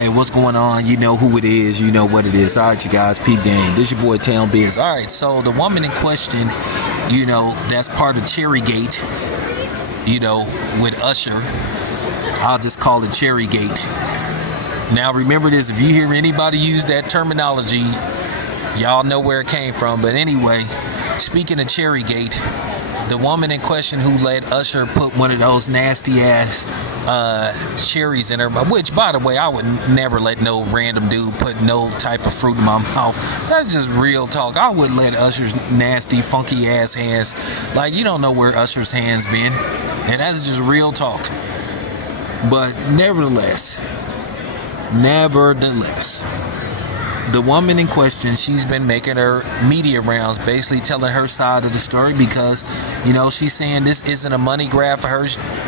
Hey, what's going on? You know who it is. You know what it is. All right, you guys, peep game. This your boy Town Biz. All right, so the woman in question, that's part of Cherry Gate, with Usher. I'll just call it Cherry Gate. Now, remember this. If you hear anybody use that terminology, y'all know where it came from. But anyway, speaking of Cherry Gate, the woman in question who let Usher put one of those nasty ass cherries in her mouth, which, by the way, I would never let no random dude put no type of fruit in my mouth. That's just real talk. I wouldn't let Usher's nasty, funky ass hands, like, you don't know where Usher's hands been, and that's just real talk. But nevertheless, the woman in question, she's been making her media rounds, basically telling her side of the story because, she's saying this isn't a money grab for her.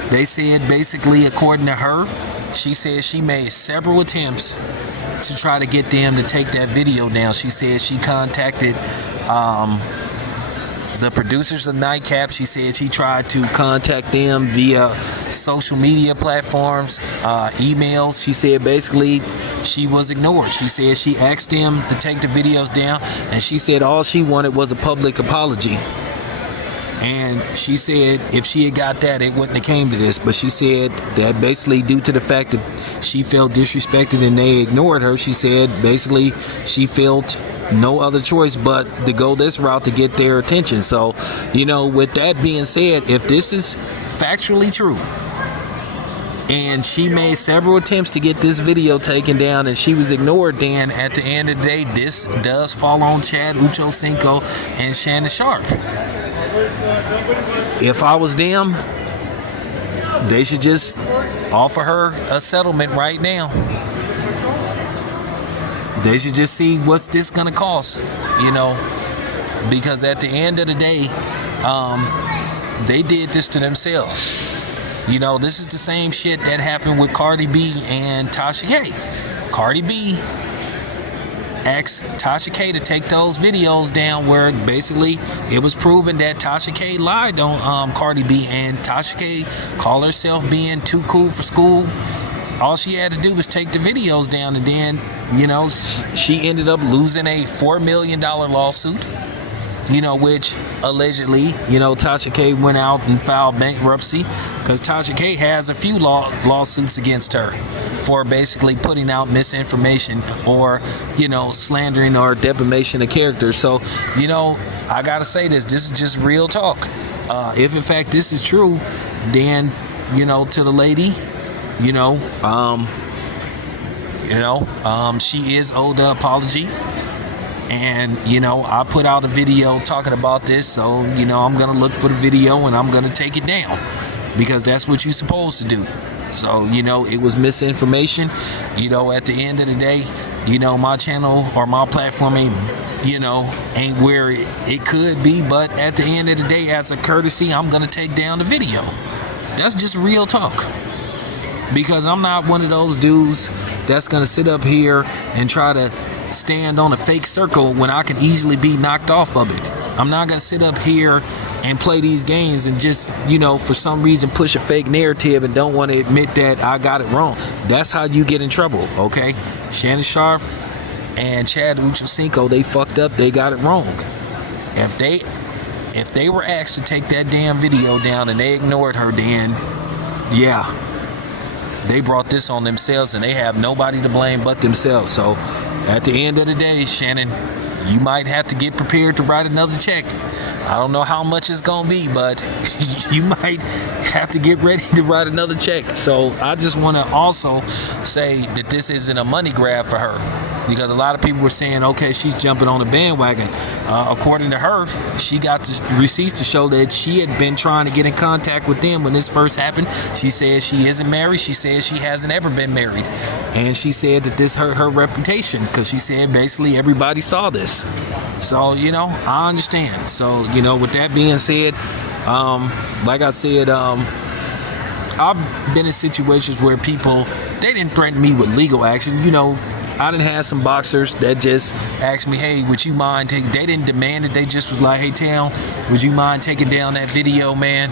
They said, basically, according to her, she said she made several attempts to try to get them to take that video down. She said she contacted the producers of Nightcap. She said she tried to contact them via social media platforms, emails. She said basically she was ignored. She said she asked them to take the videos down, and she said all she wanted was a public apology. And she said if she had got that, it wouldn't have came to this. But she said that basically due to the fact that she felt disrespected and they ignored her, she said basically she felt no other choice but to go this route to get their attention. So, with that being said, if this is factually true, and she made several attempts to get this video taken down and she was ignored, then at the end of the day, this does fall on Chad Ochocinco and Shannon Sharpe. If I was them, they should just offer her a settlement right now. They should just see what's this gonna cost, because at the end of the day, they did this to themselves. This is the same shit that happened with Cardi B and Tasha K. Cardi B asked Tasha K to take those videos down where basically it was proven that Tasha K lied on Cardi B, and Tasha K called herself being too cool for school. All she had to do was take the videos down, and then, she ended up losing a $4 million lawsuit, which allegedly, Tasha K went out and filed bankruptcy because Tasha K has a few lawsuits against her for basically putting out misinformation or, slandering or defamation of character. So, I gotta say this is just real talk. If in fact this is true, then, to the lady, she is owed an apology. And, I put out a video talking about this, so, I'm going to look for the video and I'm going to take it down because that's what you're supposed to do. So, it was misinformation. At the end of the day, my channel or my platform ain't where it could be, but at the end of the day, as a courtesy, I'm going to take down the video. That's just real talk. Because I'm not one of those dudes that's going to sit up here and try to stand on a fake circle when I can easily be knocked off of it. I'm not going to sit up here and play these games and just, for some reason push a fake narrative and don't want to admit that I got it wrong. That's how you get in trouble, okay? Shannon Sharpe and Chad Ochocinco, they fucked up. They got it wrong. If they were asked to take that damn video down and they ignored her, then, yeah, they brought this on themselves and they have nobody to blame but themselves. So at the end of the day, Shannon, you might have to get prepared to write another check. I don't know how much it's going to be, but you might have to get ready to write another check. So I just want to also say that this isn't a money grab for her, because a lot of people were saying, okay, she's jumping on the bandwagon. According to her, she got the receipts to show that she had been trying to get in contact with them when this first happened. She said she isn't married. She said she hasn't ever been married. And she said that this hurt her reputation because she said basically everybody saw this. So, I understand. So, with that being said, like I said, I've been in situations where people, they didn't threaten me with legal action. I done had some boxers that just asked me, hey, would you mind taking, they didn't demand it, they just was like, hey, Town, would you mind taking down that video, man?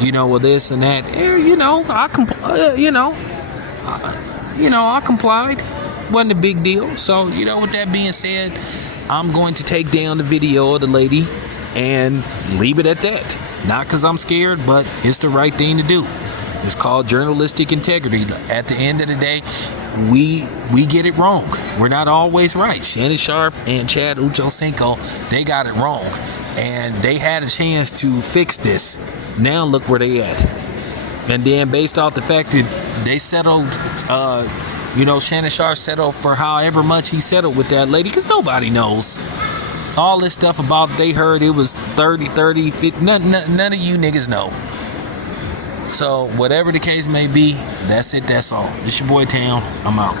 With this and that. I I complied. Wasn't a big deal. So, with that being said, I'm going to take down the video of the lady and leave it at that. Not because I'm scared, but it's the right thing to do. It's called journalistic integrity. At the end of the day, we get it wrong. We're not always right. Shannon Sharpe and Chad Ochocinco, they got it wrong. And they had a chance to fix this. Now look where they at. And then based off the fact that they settled, Shannon Sharpe settled for however much he settled with that lady, because nobody knows. All this stuff about they heard it was 30, 50, none of you niggas know. So whatever the case may be, that's it, that's all. It's your boy Town. I'm out.